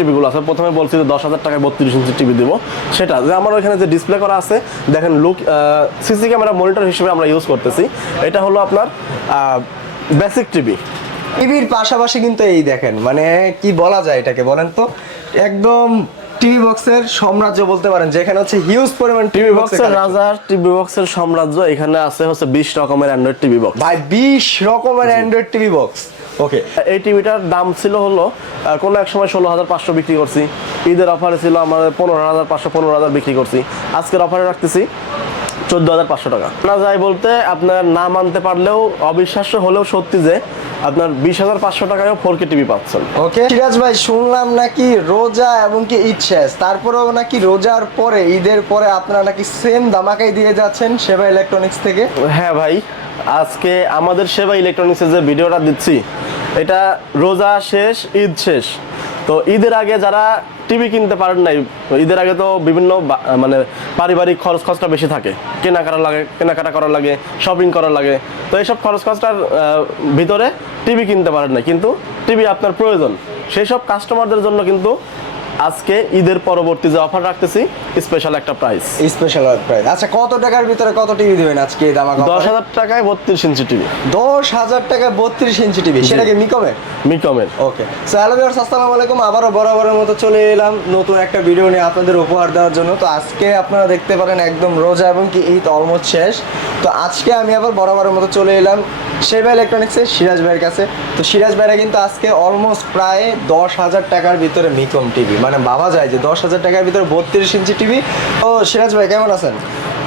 টিভিগুলো আছে। প্রথমে বলছি যে দশ হাজার টাকায় বত্রিশ ইঞ্চি টিভি দিব। সেটা যে আমার ওইখানে যে ডিসপ্লে করা আছে দেখেন লুক সিসি ক্যামেরা মনিটর হিসেবে আমরা ইউজ করতেছি। এটা হলো আপনার বেসিক টিভি টিভির পাশাপাশি কিন্তু এই দেখেন মানে কি বলা যায় এটাকে বলেন তো? একদম টিভি বক্সের সাম্রাজ্য বলতে পারেন যেখানে হচ্ছে হিউজ পরিমাণ টিভি বক্সের রাজার টিভি বক্সের সাম্রাজ্য এখানে আছে হচ্ছে বিশ রকমের অ্যান্ড্রয়েড টিভি বক্স ভাই বিশ রকমের অ্যান্ড্রয়েড টিভি বক্স ওকে এই টিভিটার দাম ছিল হলো কোনো এক সময় ষোলো হাজার পাঁচশো বিক্রি করছি। ঈদের অফারে ছিল আমাদের পনেরো হাজার পাঁচশো পনেরো হাজার বিক্রি করছি। আজকের অফারে রাখতেছি চোদ্দ হাজার পাঁচশো টাকা। না যায় বলতে আপনার না মানতে পারলেও অবিশ্বাস্য হলেও সত্যি যে আপনার বিশ হাজার পাঁচশো টাকায়ও ফোর কে টিভি পাচ্ছেন। ওকে সিরাজ ভাই শুনলাম নাকি রোজা এবং কি ঈদ শেষ। তারপরেও নাকি রোজার পরে ঈদের পরে আপনারা নাকি সেম দামাকাই দিয়ে যাচ্ছেন সেবা ইলেকট্রনিক্স থেকে? হ্যাঁ ভাই আজকে আমাদের সেবা ইলেকট্রনিক্সের যে ভিডিওটা দিচ্ছি এটা রোজা শেষ, ঈদ শেষ। তো ঈদের আগে যারা টিভি কিনতে পারেন নাই, ঈদের আগে তো বিভিন্ন মানে পারিবারিক খরচ খরচটা বেশি থাকে। কেনাকাটা লাগে, কেনাকাটা করা লাগে শপিং করা লাগে। তো এইসব খরচ খরচটার ভিতরে টিভি কিনতে পারেন না কিন্তু টিভি আপনার প্রয়োজন। সেই সব কাস্টমারদের জন্য কিন্তু আজকে ঈদের পরবর্তী যে অফার রাখতেছি স্পেশাল একটা প্রাইস স্পেশাল প্রাইস আচ্ছা কত টাকার ভিতরে কত টিভি দিবেন আজকে এই দামাকা দশ হাজার টাকায় বত্রিশ ইঞ্চি টিভি দশ হাজার টাকা বত্রিশ ইঞ্চি টিভি সেটা কি মিকমে মিকমের। ওকে। সো হ্যালো ভিউয়ার্স আসসালামু আলাইকুম। আবারও বরাবরের মতো চলে এলাম নতুন একটা ভিডিও নিয়ে আপনাদের উপহার দেওয়ার জন্য। তো আজকে আপনারা দেখতে পারেন একদম রোজা এবং কি ঈদ অলমোস্ট শেষ। তো আজকে আমি আবার বরাবরের মতো চলে এলাম সেবা ইলেকট্রনিক্সের সিরাজ ভাইয়ের কাছে। তো সিরাজ ভাইরা কিন্তু আজকে অলমোস্ট প্রায় দশ হাজার টাকার ভিতরে মিকম টিভি মানে বাবা যায় যে দশ হাজার টাকার ভিতরে বত্রিশ ইঞ্চি টিভি। ও, সিরাজ ভাই, কেমন আছেন?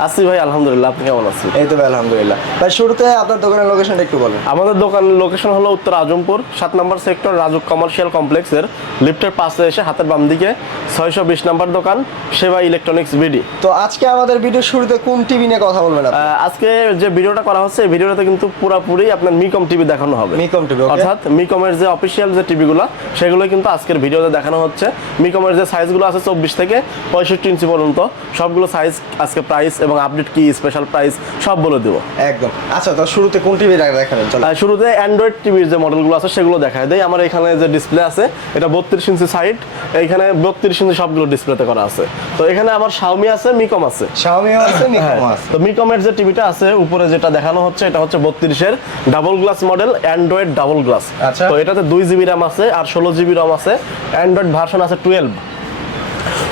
আসি ভাই আলহামদুলিল্লাহ আপনি কেমন আছেন? এই তো ভাই আলহামদুলিল্লাহ। ভাই শুরুতে আপনার দোকানের লোকেশনটা একটু বলেন। আমাদের দোকানের লোকেশন হলো উত্তর আজমপুর সাত নম্বর সেক্টর রাজুক কমার্শিয়াল কমপ্লেক্সের লিফটের পাশে এসে হাতের বাম দিকে ছয়শো বিশ নম্বর দোকান সেবা ইলেকট্রনিক্স বিডি তো আজকে আমাদের ভিডিও শুরুতে কোন টিভি নিয়ে কথা বলবেন আজকে যে ভিডিওটা করা হচ্ছে এই ভিডিওটাতে কিন্তু পুরোপুরি আপনার মিকম টিভি দেখানো হবে। মিকম টিভি অর্থাৎ মিকমের যে অফিসিয়াল যে টিভিগুলো সেগুলো কিন্তু আজকের ভিডিওতে দেখানো হচ্ছে। মিকমের যে সাইজগুলো আছে চব্বিশ থেকে পঁয়ষট্টি ইঞ্চি পর্যন্ত সবগুলো সাইজ আজকে প্রাইস এবং আপডেট কি স্পেশাল প্রাইস সব বলে দেবো। একদম। আচ্ছা তো শুরুতে কোন টিভি দেখাবেন শুরুতে অ্যান্ড্রয়েড টিভির যে মডেলগুলো আছে সেগুলো দেখায় দেয় আমার এখানে যে ডিসপ্লে আছে এটা বত্রিশ ইঞ্চি সাইড এইখানে বত্রিশ ইঞ্চি সবগুলো ডিসপ্লেতে করা আছে। তো এখানে আমার শাওমি আছে মিকম আছে। Xiaomi আছে হ্যাঁ, নিকম আছে। তো মিকমের যে টিভিটা আছে উপরে যেটা দেখানো হচ্ছে এটা হচ্ছে বত্রিশের double glass model android double glass আচ্ছা। তো এটাতে দুই জিবি র্যাম আছে আর ষোলো জিবি রম আছে। অ্যান্ড্রয়েড ভার্সন আছে টুয়েলভ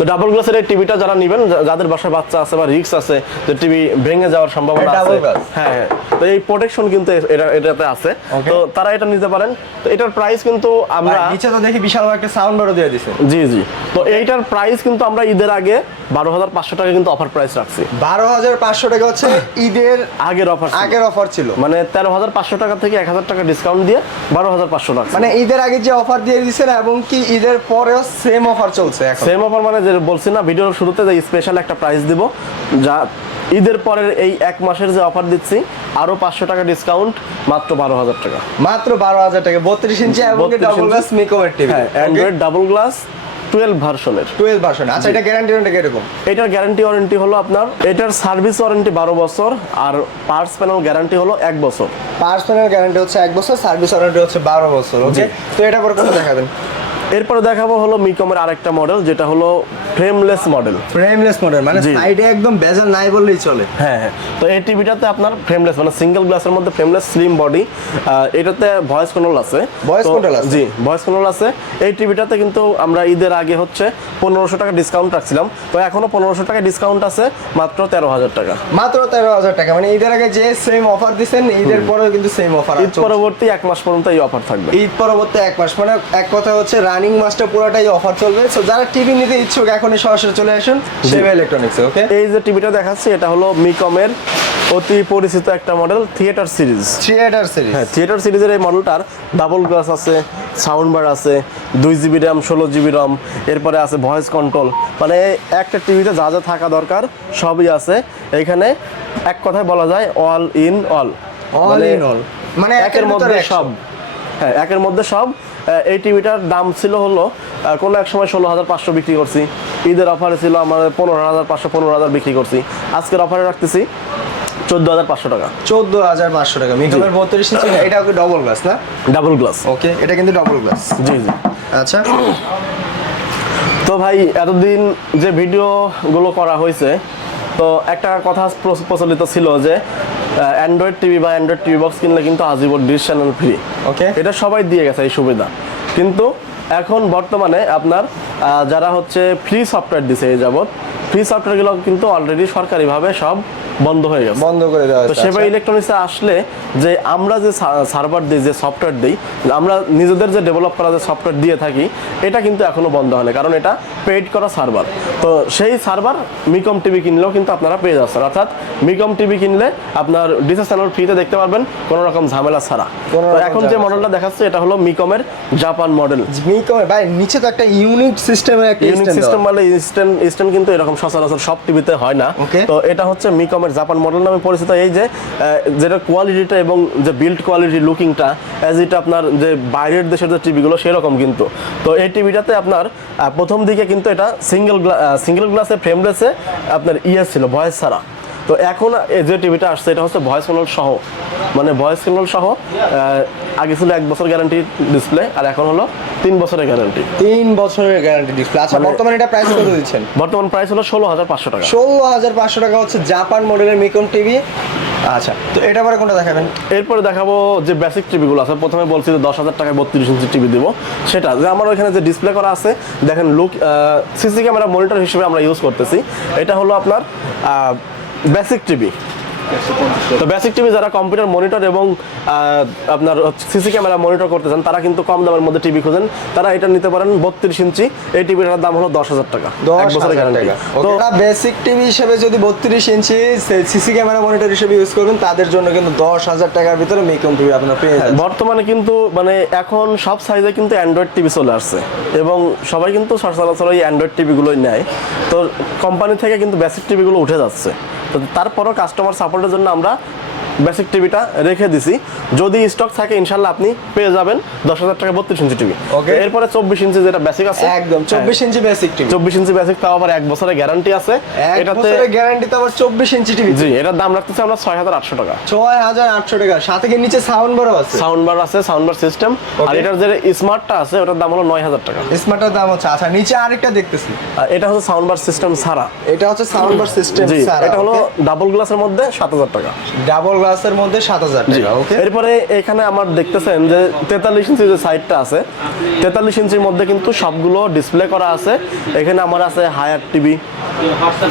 তো ডাবল গ্লাসের এই টিভিটা যারা নেবেন যাদের বাসায় বাচ্চা আছে বা রিক্স আছে যে টিভি ভেঙে যাওয়ার সম্ভাবনা আছে। হ্যাঁ হ্যাঁ। তো এই প্রোটেকশন কিন্তু এটা এটাতে আছে। তো তারা এটা নিতে পারেন। তো এটার প্রাইস কিন্তু আমরা নিচে তো দেখি বিশাল একটা সাউন্ড বারও দিয়ে দিছে। জি জি। তো এইটার প্রাইস কিন্তু আমরা ঈদের আগে বারো হাজার পাঁচশো টাকা কিন্তু অফার প্রাইস রাখছি। বারো হাজার পাঁচশো টাকা হচ্ছে ঈদের আগের অফার আগের অফার ছিল। মানে তেরো হাজার পাঁচশো টাকা থেকে এক হাজার টাকা ডিসকাউন্ট দিয়ে বারো হাজার পাঁচশো টাকা মানে ঈদের আগে যে অফার দিয়ে দিছেন এবং কি ঈদের পরেও সেম অফার চলছে সেম অফার মানে যে বলছি না ভিডিওর শুরুতে যে স্পেশাল একটা প্রাইস দিব যা ঈদের পরের এই এক মাসের যে অফার দিচ্ছি আরও পাঁচশো টাকা ডিসকাউন্ট মাত্র বারো হাজার টাকা। মাত্র বারো হাজার টাকা বত্রিশ ইঞ্চি এবং double glass মিকোমের TV android double glass twelve ভার্সনের টুয়েলভ ভার্সন আচ্ছা এটা গ্যারান্টি ওয়ারেন্টি কীরকম? এটার গ্যারান্টি ওয়ারেন্টি হলো আপনার এটার সার্ভিস ওয়ারেন্টি বারো বছর আর পার্টস প্যানেল গ্যারান্টি হলো এক বছর। পার্সোনাল গ্যারান্টি হচ্ছে এক বছর সার্ভিস ওয়ারেন্টি হচ্ছে বারো বছর ওকে তো এটা পরে কথা দেখাবেন? এরপরে দেখাবো হলো মিকমের আরেকটা মডেল যেটা হলো ফ্রেমলেস মডেল ফ্রেমলেস মডেল মানে সাইডে একদম বেজাল নাই বললেই চলে। হ্যাঁ হ্যাঁ। তো এই টিভিটাতে আপনার ফ্রেমলেস মানে সিঙ্গেল গ্লাসের মধ্যে ফ্রেমলেস স্লিম বডি এটাতে ভয়েস কন্ট্রোল আছে। তো- control আছে? জি ভয়েস কন্ট্রোল আছে। এই টিভিটাতে কিন্তু আমরা ঈদের আগে হচ্ছে পনেরোশো টাকা ডিসকাউন্ট রাখছিলাম। তো এখনও পনেরোশো টাকা ডিসকাউন্ট আছে মাত্র তেরো হাজার টাকা। মাত্র তেরো হাজার টাকা মানে ঈদের আগে যে সেম অফার দিচ্ছেন ঈদের পরেও কিন্তু সেম অফার ঈদ পরবর্তী এক মাস পর্যন্ত এই অফার থাকবে। ঈদ পরবর্তী এক মাস মানে এক কথা হচ্ছে রানিং মাসটা পুরোটাই অফার চলবে। সো যারা টিভি নিতে ইচ্ছুক এখনই সরাসরি চলে আসুন। সেবা ইলেকট্রনিক্স ওকে এই যে টিভিটা দেখাচ্ছি এটা হলো মিকমের অতি পরিচিত একটা model theatre series theatre series হ্যাঁ থিয়েটার সিরিজের এই মডেলটার ডাবল গ্লাস আছে সাউন্ড বার আছে দুই জিবি র্যাম ষোলো জিবি রম এরপরে আছে ভয়েস কন্ট্রোল মানে একটা টিভিতে যা যা থাকা দরকার সবই আছে। এখানে এক কথায় বলা যায় all in all all in all মানে একের মধ্যে সব। হ্যাঁ একের মধ্যে সব এই টিভিটার দাম ছিল হলো কোনো এক সময় ষোলো হাজার পাঁচশো বিক্রি করছি। ঈদের অফারে ছিল আমাদের পনেরো হাজার পাঁচশো পনেরো হাজার বিক্রি করছি। আজকের অফারে রাখতেছি চোদ্দ হাজার পাঁচশো টাকা। চোদ্দ হাজার পাঁচশো টাকা মিকমের বত্রিশ ইঞ্চি এটা ডবল গ্লাস না? ডাবল গ্লাস ওকে এটা কিন্তু ডবল গ্লাস জি জি। আচ্ছা। তো ভাই এতদিন যে ভিডিওগুলো করা হয়েছে তো একটা কথা প্রচলিত ছিল যে অ্যান্ড্রয়েড টিভি বা অ্যান্ড্রয়েড টিভি বক্স কিনলে কিন্তু আজীবন ডিশ চ্যানেল ফ্রি ওকে এটা সবাই দিয়ে গেছে এই সুবিধা। কিন্তু এখন বর্তমানে আপনার যারা হচ্ছে ফ্রি সফটওয়্যার দিছে এই যাবৎ ফ্রি সফটওয়্যারগুলো কিন্তু অলরেডি সরকারিভাবে সব বন্ধ হয়ে গেছে। বন্ধ করে দেওয়া তো সেবা আচ্ছা। ইলেকট্রনিক্সে আসলে যে আমরা যে সার্ভার দিই যে সফটওয়্যার দিই আমরা নিজেদের যে ডেভেলপ করা যে সফটওয়্যার দিয়ে থাকি এটা কিন্তু এখনও বন্ধ হয়নি। কারণ এটা পেইড করা সার্ভার তো সেই সার্ভার মিকম টিভি কিনলেও কিন্তু আপনারা পেয়ে যাচ্ছেন। অর্থাৎ মিকম টিভি কিনলে আপনার ডিসেস চ্যানেল ফ্রিতে দেখতে পারবেন কোনো রকম ঝামেলা ছাড়া। এখন যে মডেলটা দেখাচ্ছে এটা হলো মিকমের জাপান মডেল মিকমে ভাই নিচে তো একটা ইউনিক সিস্টেমের একটা ইউনিক সিস্টেম। মানে ইনস্ট্যান্ট ইনস্ট্যান্ট কিন্তু এরকম সচরাচর সব টিভিতে হয় না। তো এটা হচ্ছে মিকমের জাপান মডেল নামে পরিচিত। এই যে যেটা কোয়ালিটিটা এবং যে বিল্ড কোয়ালিটি লুকিংটা অ্যাজ এটা আপনার যে বাইরের দেশের যে টিভিগুলো সেরকম কিন্তু। তো এই টিভিটাতে আপনার প্রথম দিকে কিন্তু এটা সিঙ্গেল সিঙ্গেল গ্লাসে ফ্রেমলেসে আপনার ইয়ে ছিল ভয়েস ছাড়া। তো এখন যে টিভিটা আসছে এটা হচ্ছে ভয়েস কন্ট্রোল সহ। মানে ভয়েস কন্ট্রোল সহ আগে ছিল এক বছর গ্যারান্টি ডিসপ্লে আর এখন হলো তিন বছরের গ্যারান্টি তিন বছরের গ্যারান্টি ডিসপ্লে আচ্ছা মানে- বর্তমানে এটা প্রাইস কত দিচ্ছেন? বর্তমান প্রাইস হলো ষোলো হাজার পাঁচশো টাকা। ষোলো হাজার পাঁচশো টাকা হচ্ছে জাপান মডেলের মিকন টিভি আচ্ছা তো এটা পরে কোনটা দেখাবেন? এরপরে দেখাবো যে বেসিক টিভিগুলো আছে। প্রথমে বলছি যে দশ হাজার টাকায় বত্রিশ ইঞ্চি টিভি দেবো। সেটা যে আমার ওইখানে যে ডিসপ্লে করা আছে, দেখেন লুক সিসি ক্যামেরা মনিটর হিসেবে আমরা ইউজ করতেছি। এটা হলো আপনার বেসিক টিভি তো বেসিক টিভি যারা কম্পিউটার মনিটর এবং আপনার সিসি ক্যামেরা মনিটর করতে চান তারা কিন্তু কম দামের মধ্যে টিভি খোঁজেন। তারা এটা নিতে পারেন বত্রিশ ইঞ্চি। এই টিভিটার দাম হলো দশ হাজার টাকা। দশ বছরের গ্যারান্টি তো বেসিক টিভি হিসেবে যদি বত্রিশ ইঞ্চি সিসি ক্যামেরা মনিটর হিসেবে ইউজ করবেন তাদের জন্য কিন্তু দশ হাজার টাকার ভিতরে মিকম টিভি আপনার পেয়ে যাবেন। বর্তমানে কিন্তু মানে এখন সব সাইজে কিন্তু অ্যান্ড্রয়েড টিভি চলে আসছে। এবং সবাই কিন্তু সচরাচর এই অ্যান্ড্রয়েড টিভিগুলোই নেয়। তো কোম্পানি থেকে কিন্তু বেসিক টিভিগুলো উঠে যাচ্ছে। তো তারপরও কাস্টমার সাপোর্টের জন্য আমরা বেসিক টিভিটা রেখে দিছি। যদি স্টক থাকে ইনশাল্লাহ আপনি পেয়ে যাবেন দশ হাজার টাকা বত্রিশ ইঞ্চি টিভি Okay. এরপরে চব্বিশ ইঞ্চি যেটা বেসিক আছে একদম চব্বিশ ইঞ্চি বেসিক টিভি চব্বিশ ইঞ্চি বেসিক তাও আবার এক বছরের গ্যারান্টি আছে। এটাতে বছরের গ্যারান্টি তো আবার চব্বিশ ইঞ্চি টিভি জি এটার দাম রাখতেছি আমরা ছয় হাজার আটশো টাকা। ছয় হাজার আটশো টাকা। সাথে কি নিচে সাউন্ড বড় আছে? সাউন্ড বার আছে সাউন্ড বার সিস্টেম আর এটার যে স্মার্টটা আছে ওটার দাম হলো নয় হাজার টাকা। স্মার্টের দাম হচ্ছে আচ্ছা নিচে আরেকটা দেখতেছি। এটা হচ্ছে সাউন্ড বার সিস্টেম ছাড়া। এটা হচ্ছে সাউন্ড বার সিস্টেম জি এটা হলো ডাবল গ্লাসের মধ্যে সাত হাজার টাকা। ডাবল গ্লাসের মধ্যে সাত হাজার টাকা ওকে এরপরে এখানে আমার দেখতেছেন যে তেতাল্লিশ ইঞ্চি যে সাইডটা আছে তেতাল্লিশ ইঞ্চির মধ্যে কিন্তু সবগুলো ডিসপ্লে করা আছে। এখানে আমার আছে হায়ার টিভি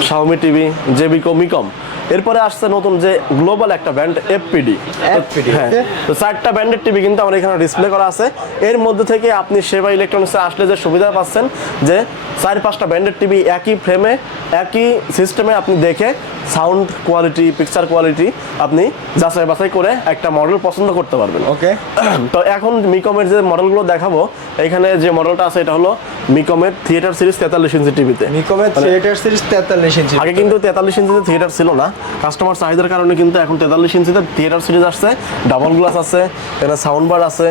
শাওমি টিভি জেবিকো মিকম এরপরে আসছে নতুন যে গ্লোবাল একটা ব্র্যান্ড এফপিডি FPD, হ্যাঁ তো চারটা ব্র্যান্ডের টিভি কিন্তু আমার এখানে ডিসপ্লে করা আছে। এর মধ্যে থেকে আপনি সেবা ইলেকট্রনিক্সে আসলে যে সুবিধা পাচ্ছেন যে চার পাঁচটা ব্র্যান্ডের টিভি একই ফ্রেমে একই সিস্টেমে আপনি দেখে সাউন্ড কোয়ালিটি পিকচার কোয়ালিটি আপনি যাচাই বাছাই করে একটা মডেল পছন্দ করতে পারবেন। ওকে তো এখন মিকমের যে মডেলগুলো দেখাবো এখানে যে মডেলটা আছে এটা হলো মিকমের থিয়েটার সিরিজ তেতাল্লিশ ইঞ্চি টিভিতে। নিকমের থিয়েটার সিরিজ তেতাল্লিশ ইঞ্চি আগে কিন্তু তেতাল্লিশ ইঞ্চিতে থিয়েটার ছিল না কাস্টমার চাহিদার কারণে কিন্তু এখন তেতাল্লিশ ইঞ্চিতে থিয়েটার সিরিজ আসছে ডাবল গ্লাস আছে, এখানে সাউন্ড বার আছে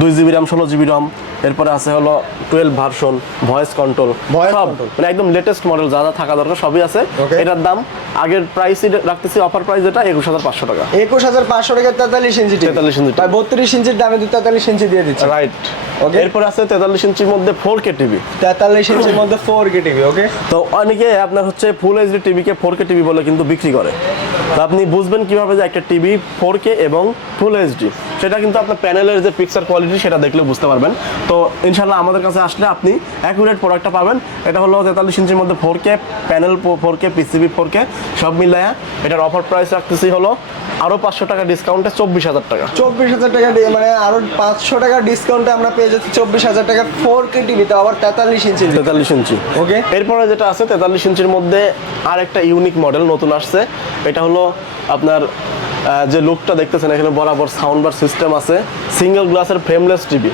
দুই জিবি র্যাম ষোলো জিবি রম এরপরে আছে হলো টুয়েলভ ভার্সন ভয়েস কন্ট্রোল সব মানে একদম লেটেস্ট মডেল যা যা থাকা দরকার সবই আছে। এটার দাম আগের প্রাইসই রাখতেছি অফার প্রাইস এটা একুশ হাজার পাঁচশো টাকা। একুশ হাজার পাঁচশো টাকা তেতাল্লিশ ইঞ্চি 43 ইঞ্চি বত্রিশ ইঞ্চির দামে তুই তেতাল্লিশ ইঞ্চি দিয়ে দিচ্ছে। Right Okay. এরপরে আছে তেতাল্লিশ ইঞ্চির মধ্যে ফোর কে টিভি। তেতাল্লিশ ইঞ্চির মধ্যে ফোর কে টিভি ওকে তো অনেকে আপনার হচ্ছে ফুল এইচডি টিভিকে ফোর কে টিভি বলে কিন্তু বিক্রি করে। আপনি বুঝবেন কীভাবে যে একটা টিভি ফোর কে এবং ফুল এইচডি সেটা কিন্তু আপনার প্যানেলের যে পিকচার কোয়ালিটি সেটা দেখলে বুঝতে পারবেন। তো ইনশাল্লাহ আমাদের কাছে আসলে আপনি অ্যাকুরেট প্রোডাক্টটা পাবেন। এটা হলো তেতাল্লিশ ইঞ্চির মধ্যে four K panel four K PCB four K সব মিলায়া এটার অফার প্রাইস রাখতেছি হলো আরও পাঁচশো টাকা ডিসকাউন্টে চব্বিশ হাজার টাকা। চব্বিশ হাজার টাকা মানে আরও পাঁচশো টাকা ডিসকাউন্টে আমরা পেয়ে যাচ্ছি চব্বিশ হাজার টাকা ফোর কে টিভিতে আবার তেতাল্লিশ ইঞ্চি তেতাল্লিশ ইঞ্চি। ওকে এরপরে যেটা আছে তেতাল্লিশ ইঞ্চির মধ্যে আর একটা ইউনিক মডেল নতুন আসছে। এটা হলো আপনার যে লুকটা দেখতেছেন এখানে বরাবর সাউন্ড বার সিস্টেম আছে। সিঙ্গেল গ্লাসের ফ্রেমলেস টিভি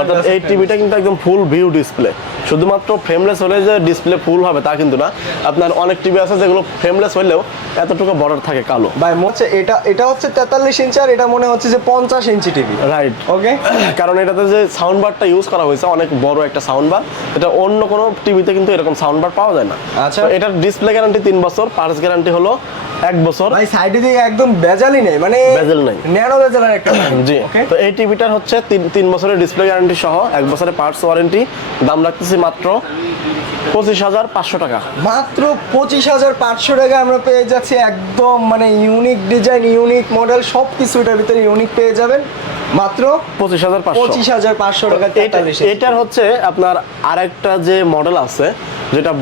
অর্থাৎ এই টিভিটা কিন্তু একদম ফুল ভিউ ডিসপ্লে শুধুমাত্র ফ্রেমলেস হলে যে ডিসপ্লে ফুল হবে তা কিন্তু না। আপনার অনেক টিভি আছে যেগুলো ফ্রেমলেস হলেও এতটুকু বর্ডার থাকে কালো। ভাই মনে হচ্ছে এটা এটা হচ্ছে তেতাল্লিশ ইঞ্চি আর এটা মনে হচ্ছে যে পঞ্চাশ ইঞ্চি টিভি রাইট ওকে কারণ এটাতে যে সাউন্ড বারটা ইউজ করা হয়েছে অনেক বড় একটা সাউন্ড বার এটা অন্য কোনো টিভিতে কিন্তু এরকম সাউন্ড বার পাওয়া যায় না। আচ্ছা। এটার ডিসপ্লে গ্যারান্টি তিন বছর পার্স গ্যারান্টি হলো এক বছর। ভাই সাইডে দিকে একদম বেজালই নেই মানে বেজেল নেই। ন্যানো বেজালের একটা জি তো এই টিভিটার হচ্ছে তিন তিন বছরের ডিসপ্লে গ্যারান্টি সহ এক বছরের পার্টস ওয়ারেন্টি দাম রাখতেছি মাত্র পঁচিশ হাজার পাঁচশো টাকা। মাত্র পঁচিশ হাজার পাঁচশো টাকা আমরা পেয়ে যাচ্ছি। একদম মানে ইউনিক ডিজাইন ইউনিক মডেল সব কিছু এটার ভিতরে ইউনিক পেয়ে যাবেন। মাত্র পঁচিশ হাজার পাঁচশো। হাজার পাঁচশো টাকা এটা- এটার হচ্ছে আপনার আরেকটা যে মডেল আছে যেটা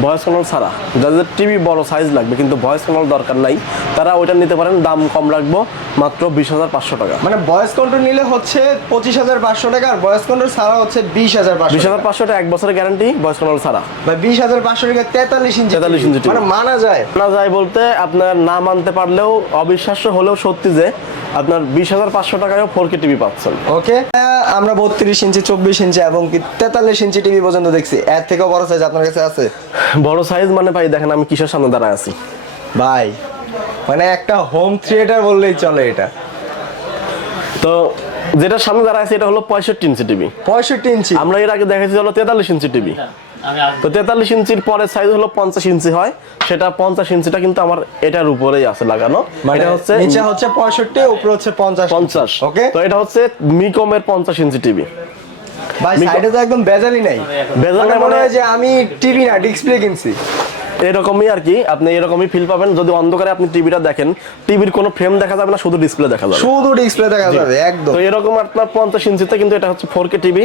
ভয়েস কন্ট্রোল ছাড়া যাদের টিভি বড় সাইজ লাগবে কিন্তু ভয়েস কন্ট্রোল দরকার নাই। তারা ওইটা নিতে পারেন দাম কম রাখব মাত্র বিশ হাজার পাঁচশো টাকা। মানে ভয়েস কন্ট্রোল নিলে হচ্ছে পঁচিশ হাজার পাঁচশো টাকা আর ভয়েস কন্ট্রোল ছাড়া হচ্ছে বিশ হাজার পাঁচশো বিশ হাজার পাঁচশো টাকা এক বছরের গ্যারান্টি ভয়েস কন্ট্রোল ছাড়া। বিশ হাজার পাঁচশো টাকা তেতাল্লিশ ইঞ্চি 43 ইঞ্চি মানে মানা যায়। না যায় বলতে আপনার না মানতে পারলেও অবিশ্বাস্য হলেও সত্যি যে আপনার বিশ হাজার পাঁচশো টাকায়ও ফোর কে টিভি পাচ্ছেন। ওকে আমরা বত্রিশ ইঞ্চি চব্বিশ ইঞ্চি এবং কি তেতাল্লিশ ইঞ্চি টিভি পর্যন্ত দেখছি। এর থেকেও বড় সাইজ আপনার কাছে আছে? বড় সাইজ মানে ভাই দেখেন আমি কিসের সামনে দাঁড়ায় আছি। ভাই মানে একটা হোম থিয়েটার বললেই চলে এটা। তো যেটা সামনে দাঁড়ায় আছে এটা হলো পঁয়ষট্টি ইঞ্চি টিভি পঁয়ষট্টি ইঞ্চি আমরা এর আগে দেখেছি হলো তেতাল্লিশ ইঞ্চি টিভি তো তেতাল্লিশ ইঞ্চির পরে সাইজ হলো পঞ্চাশ ইঞ্চি হয়। সেটা পঞ্চাশ ইঞ্চিটা কিন্তু আমার এটার উপরেই আছে লাগানো। মানে এটা হচ্ছে নিচে হচ্ছে পঁয়ষট্টি উপরে হচ্ছে পঞ্চাশ। পঞ্চাশ। ওকে তো এটা হচ্ছে মিকমের পঞ্চাশ ইঞ্চি টিভি ভাই সাইডে তো একদম বেজালি নাই। বেজাল মানে মনে যে আমি টিভি না ডিসপ্লে কিনছি। এরকমই আর কি আপনি এরকমই ফিল পাবেন। যদি অন্ধকারে আপনি টিভিটা দেখেন টিভির কোনো ফ্রেম দেখা যাবে না শুধু ডিসপ্লে দেখা যাবে। শুধু ডিসপ্লে দেখা যাবে একদম। তো এরকম আপনার পঞ্চাশ ইঞ্চিতে কিন্তু এটা হচ্ছে ফোর কে টিভি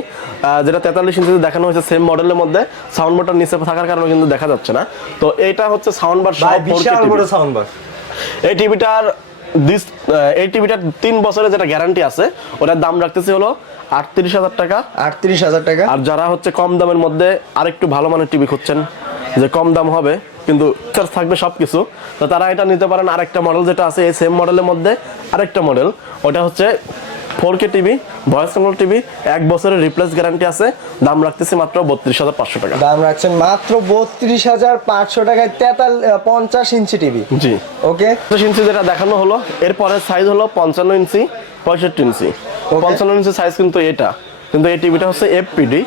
যেটা তেতাল্লিশ ইঞ্চিতে দেখানো হয়েছে সেম মডেলের মধ্যে। সাউন্ড বারটা নিচে থাকার কারণে কিন্তু দেখা যাচ্ছে না। তো এটা হচ্ছে সাউন্ড বার সহ ভাই 4K বিশাল বড় সাউন্ড বার এই টিভিটার দিস এই টিভিটার তিন বছরের যেটা গ্যারান্টি আছে ওটার দাম রাখতেছি হলো আটত্রিশ হাজার টাকা। আটত্রিশ হাজার টাকা। আর যারা হচ্ছে কম দামের মধ্যে আরেকটু ভালো মানের টিভি খুঁজছেন যে কম দাম হবে কিন্তু ফিচার্স থাকবে সব কিছু তো তারা এটা নিতে পারেন আরেকটা মডেল যেটা আছে এই সেম মডেলের মধ্যে আরেকটা মডেল ওটা হচ্ছে four K TV voice control TV এক বছরের রিপ্লেস গ্যারান্টি আছে। দাম রাখতেছি মাত্র বত্রিশ হাজার পাঁচশো টাকা। দাম রাখছেন মাত্র বত্রিশ হাজার পাঁচশো টাকায় তেতাল পঞ্চাশ ইঞ্চি টিভি জি। ওকে পঞ্চাশ ইঞ্চি যেটা দেখানো হলো এরপরের সাইজ হলো পঞ্চান্ন ইঞ্চি পঁয়ষট্টি ইঞ্চি। পঞ্চান্ন ইঞ্চি সাইজ কিন্তু এটা। কিন্তু এই টিভিটা হচ্ছে এফপিডি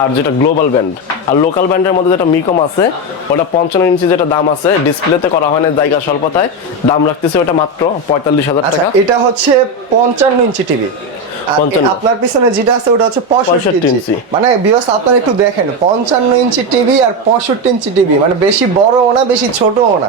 আর যেটা গ্লোবাল ব্যান্ড আর লোকাল ব্যান্ডের মধ্যে যেটা মিকম আছে ওটা পঞ্চান্ন ইঞ্চি যেটা দাম আছে ডিসপ্লেতে করা হয় না জায়গা স্বল্পতায়। দাম রাখতেছে ওটা মাত্র পঁয়তাল্লিশ হাজার আচ্ছা টাকা। এটা হচ্ছে পঞ্চান্ন ইঞ্চি টিভি। আপনার পিছনে যেটা আছে ওটা হচ্ছে পঁয়ষট্টি ইঞ্চি। ইঞ্চি। মানে বিয়স আপনারা একটু দেখেন পঞ্চান্ন ইঞ্চি টিভি আর পঁয়ষট্টি ইঞ্চি টিভি মানে বেশি বড়ও না বেশি ছোটও না।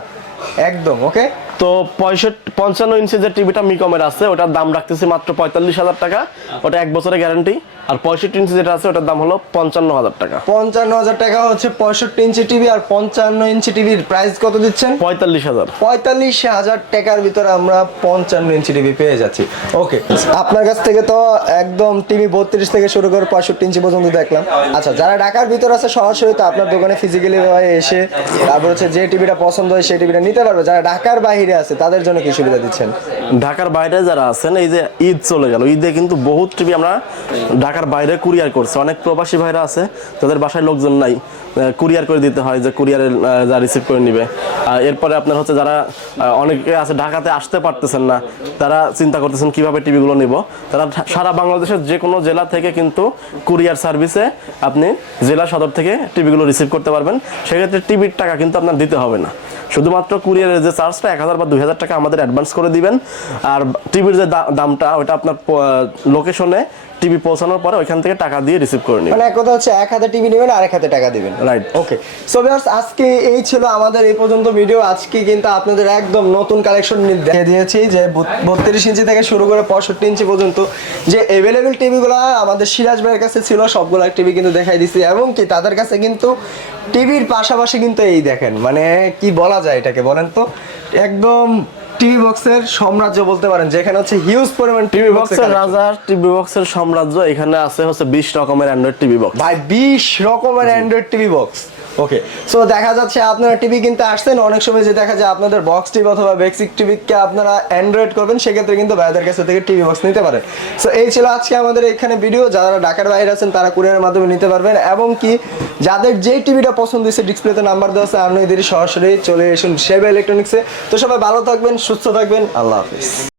একদম ওকে? তো পঁয়ষট্টি পঞ্চান্ন ইঞ্চি যে টিভিটা মিকমের আছে ওটার দাম রাখতেছি মাত্র পঁয়তাল্লিশ হাজার টাকা। ওটা এক বছরের গ্যারান্টি আর পঁয়ষট্টি ইঞ্চি যেটা আছে ওটার দাম হলো পঞ্চান্ন হাজার টাকা। পঞ্চান্ন হাজার টাকা হচ্ছে পঁয়ষট্টি ইঞ্চি টিভি আর পঞ্চান্ন ইঞ্চি টিভির প্রাইস কত দিচ্ছেন? পঁয়তাল্লিশ হাজার পঁয়তাল্লিশ হাজার টাকার ভিতরে আমরা পঞ্চান্ন ইঞ্চি টিভি পেয়ে যাচ্ছি। ওকে আপনার কাছ থেকে তো একদম টিভি বত্রিশ থেকে শুরু করে পঁয়ষট্টি ইঞ্চি পর্যন্ত দেখলাম। আচ্ছা যারা ঢাকার ভিতরে আছে সরাসরি তো আপনার দোকানে ফিজিক্যালি এসে তারপর হচ্ছে যে টিভিটা পছন্দ হয় সেই টিভিটা নিতে পারবে। যারা ঢাকার বাইরে আছে তাদের জন্য কি সুবিধা দিচ্ছেন? ঢাকার বাইরে যারা আছেন, এই যে ঈদ চলে গেল। ঈদে কিন্তু বহুত টিভি আমরা ঢাকার বাইরে কুরিয়ার করছি। অনেক প্রবাসী ভাইরা আছে, তাদের বাসায় লোকজন নাই। কুরিয়ার করে দিতে হয় যে কুরিয়ারে যা রিসিভ করে নিবে। এরপরে আপনার হচ্ছে যারা অনেকে আছে ঢাকাতে আসতে পারতেছেন না, তারা চিন্তা করতেছেন কীভাবে টিভিগুলো নিব। তারা সারা বাংলাদেশের যে কোনো জেলা থেকে কিন্তু কুরিয়ার সার্ভিসে আপনি জেলা সদর থেকে টিভিগুলো রিসিভ করতে পারবেন। সেক্ষেত্রে টিভির টাকা কিন্তু আপনার দিতে হবে না। শুধুমাত্র কুরিয়ারের যে চার্জটা এক হাজার বা দুই হাজার টাকা আমাদের অ্যাডভান্স করে দিবেন। আর টিভির যে দামটা, ওটা আপনার লোকেশনে টিভি পৌঁছানোর পরে ওইখান থেকে টাকা দিয়ে রিসিভ করে নিবেন। মানে এক কথা হচ্ছে এক হাতে টিভি নেবেন আর এক হাতে টাকা দিবেন। রাইট ওকে সো ভিউয়ার্স আজকে এই ছিল আমাদের এই পর্যন্ত ভিডিও আজকে কিন্তু আপনাদের একদম নতুন কালেকশন দেখে দিয়েছি যে বত্রিশ ইঞ্চি থেকে শুরু করে পঁয়ষট্টি ইঞ্চি পর্যন্ত যে অ্যাভেলেবেল টিভিগুলো আমাদের সিরাজ ভাইয়ের কাছে ছিল সবগুলো টিভি কিন্তু দেখাই দিছি। এবং কি তাদের কাছে কিন্তু টিভির পাশাপাশি কিন্তু এই দেখেন মানে কি বলা যায় এটাকে বলেন তো? একদম টিভি বক্সের সাম্রাজ্য বলতে পারেন যেখানে হচ্ছে হিউজ পরিমাণ টিভি বক্সের রাজার টিভি বক্সের সাম্রাজ্য এখানে আছে হচ্ছে বিশ রকমের অ্যান্ড্রয়েড টিভি বক্স। ভাই বিশ রকমের android TV box. Okay so দেখা যাচ্ছে আপনারা টিভি কিনতে আসছেন, অনেক সময় যে দেখা যায় আপনাদের বক্স টিভি অথবা বেসিক টিভিকে আপনারা অ্যান্ড্রয়েড করবেন, সেক্ষেত্রে কিন্তু ভাইদের কাছে থেকে টিভি বক্স নিতে পারেন। সো এই ছিল আজকে আমাদের এখানে ভিডিও যারা ঢাকার বাইরে আছেন তারা কুরিয়ারের মাধ্যমে নিতে পারবেন, এবং কি যাদের যেই টিভিটা পছন্দ হয়েছে ডিসপ্লেতে নাম্বার দেওয়া আছে, আপনি সরাসরি চলে আসুন সেবা ইলেকট্রনিক্সে তো সবাই ভালো থাকবেন, সুস্থ থাকবেন, আল্লাহ হাফিজ।